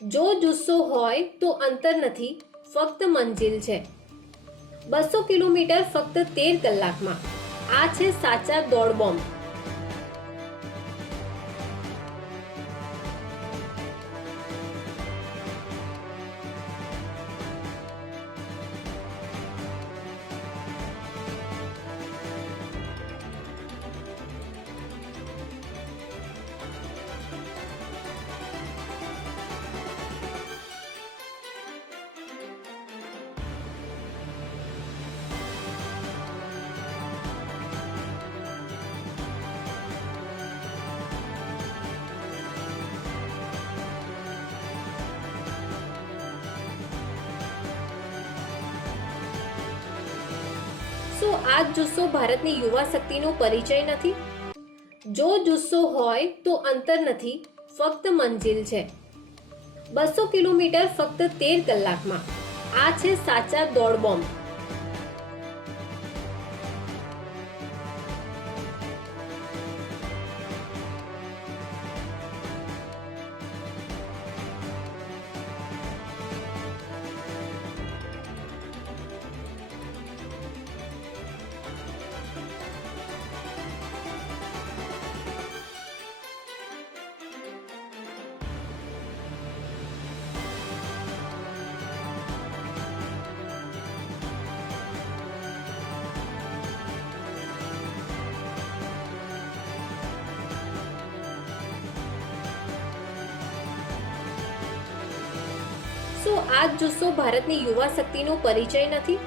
જો જુસ્સો હોય તો અંતર નથી, ફક્ત મંજિલ છે. 200 કિલોમીટર ફક્ત 13 કલાકમાં. આ છે સાચા દોડ બોમ્બ. શું આ જ જુસ્સો ભારતની યુવા શક્તિનો પરિચય નથી? જો જુસ્સો હોય તો અંતર નથી, ફક્ત મંજિલ છે. 200 કિલોમીટર ફક્ત 13 કલાકમાં. આ છે સાચા દોડ બોમ્બ. શું આ જ જુસ્સો ભારતની યુવા શક્તિનો પરિચય નથી?